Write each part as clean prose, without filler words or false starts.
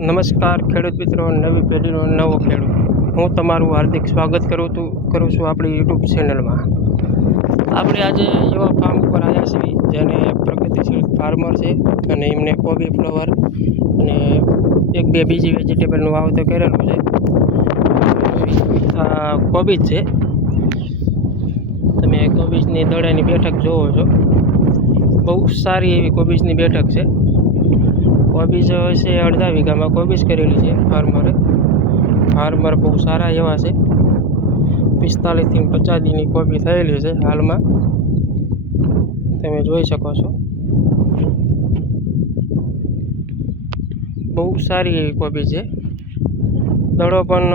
નમસ્કાર ખેડૂત મિત્રો, નવી પેઢીનો નવો ખેડૂત. હું તમારું હાર્દિક સ્વાગત કરું છું આપણી યુટ્યુબ ચેનલમાં. આપણે આજે એવા ફાર્મ ઉપર આવ્યા છીએ જેને પ્રગતિશીલ ફાર્મર છે અને એમને કોબી ફ્લાવર અને એક બે બીજી વેજીટેબલનું વાવેતર કરેલું છે. આ કોબીજ છે. તમે કોબીજની દડાની બેઠક જોવો છો. બહુ સારી એવી કોબીજની બેઠક છે. કોબીજ છે અડધા વીઘામાં કોબીજ કરેલી છે ફાર્મર બહુ સારા એવા છે. 45 થી 50 દીની કોબી થયેલી છે હાલમાં, તમે જોઈ શકો છો. બહુ સારી એવી કોબી છે. દડો પણ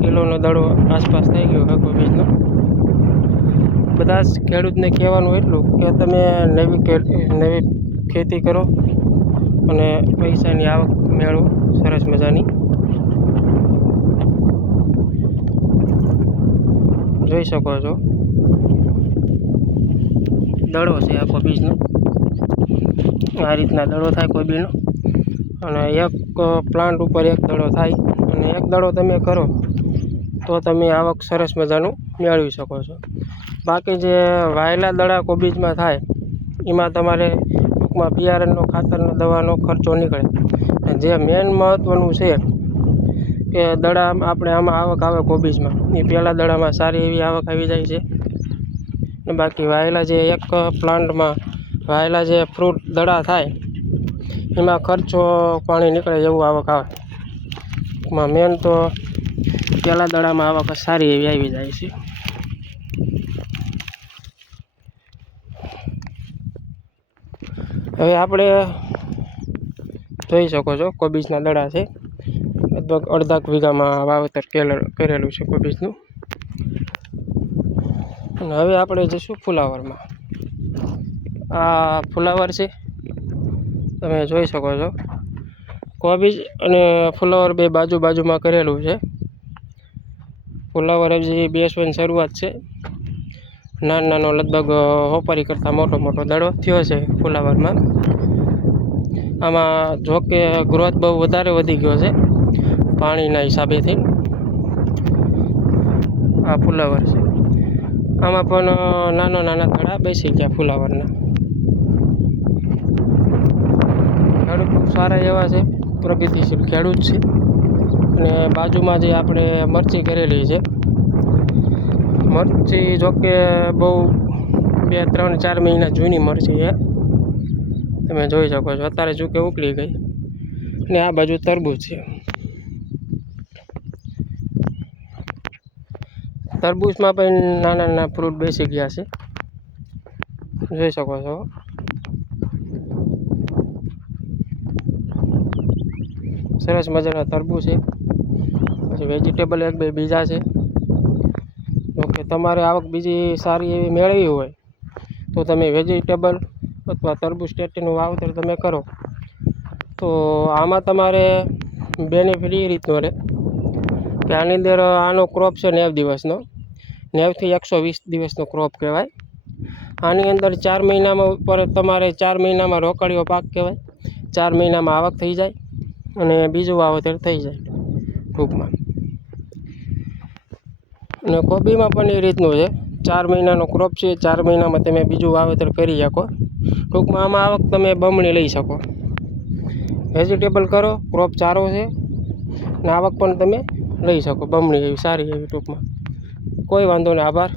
કિલોનો દડો આસપાસ થઈ ગયો છે કોબીજનો. બધા જ ખેડૂતને કહેવાનું એટલું કે તમે નવી ખેતી કરો અને પૈસાની આવક મેળવો સરસ મજાની. જોઈ શકો છો દડો છે આ કોબીજનો. આ રીતના દડો થાય કોબીનો, અને એક પ્લાન્ટ ઉપર એક દડો થાય, અને એક દડો તમે કરો તો તમે આવક સરસ મજાનું મેળવી શકો છો. બાકી જે વાયેલા દડા કોબીજમાં થાય એમાં તમારે ટૂંકમાં બિયારણનો, ખાતરનો, દવાનો ખર્ચો નીકળે. જે મેન મહત્ત્વનું છે કે દડા આપણે આમાં આવક આવે કોબીજમાં, એ પહેલાં દડામાં સારી એવી આવક આવી જાય છે. ને બાકી વાયેલા જે એક પ્લાન્ટમાં વાયેલા જે ફ્રૂટ દડા થાય એમાં ખર્ચો પાણી નીકળે એવું આવક આવે. એમાં મેન તો પહેલાં દડામાં આવક સારી એવી આવી જાય છે. હવે આપણે જોઈ શકો છો કોબીજના દડા છે. લગભગ અડધા વીઘામાં વાવેતર કરેલું છે કોબીજનું. અને હવે આપણે જઈશું ફુલાવરમાં. આ ફુલાવર છે, તમે જોઈ શકો છો. કોબીજ અને ફુલાવર બે બાજુમાં કરેલું છે. ફુલાવર હજી બેસવાની શરૂઆત છે. નાનો લગભગ હોપારી કરતાં મોટો દડો થયો છે ફુલાવરમાં. આમાં જોકે ગ્રોથ બહુ વધારે વધી ગયો છે પાણીના હિસાબેથી. આ ફુલાવર છે, આમાં પણ નાના થડા બેસી ગયા ફુલાવરના. ખેડૂત બહુ સારા એવા છે, પ્રગતિશીલ ખેડૂત છે. અને બાજુમાં જે આપણે મરચી કરેલી છે, મરચી જોકે બહુ 2-3-4 મહિના જૂની મરચી છે. તમે જોઈ શકો છો અત્યારે જોકે ઉકળી ગઈ. અને આ બાજુ તરબૂચ છે. તરબૂચમાં પણ નાના ફ્રૂટ બેસી ગયા છે, જોઈ શકો છો. સરસ મજાના તરબૂચ છે. પછી વેજીટેબલ એક બે બીજા છે. ઓકે, તમારે આવક બીજી સારી એવી મેળવી હોય તો તમે વેજીટેબલ અથવા તરબૂચ ટેટીનું વાવેતર તમે કરો તો આમાં તમારે બેનિફિટ એ રીતનો રહે કે આની અંદર આનો ક્રોપ છે 90 દિવસનો, 90 થી 120 દિવસનો ક્રોપ કહેવાય. આની અંદર 4 મહિનામાં ઉપર તમારે 4 મહિનામાં રોકડીયો પાક કહેવાય. 4 મહિનામાં આવક થઈ જાય અને બીજું વાવેતર થઈ જાય ટૂંકમાં. અને કોબીમાં પણ એ રીતનું છે. 4 મહિનાનો ક્રોપ છે, 4 મહિનામાં તમે બીજું વાવેતર કરી શકો. ટૂંકમાં આમાં આવક તમે બમણી લઈ શકો. વેજીટેબલ કરો, ક્રોપ સારો છે ને આવક પણ તમે લઈ શકો બમણી એવી સારી એવી ટૂંકમાં. કોઈ વાંધો નહીં. આભાર.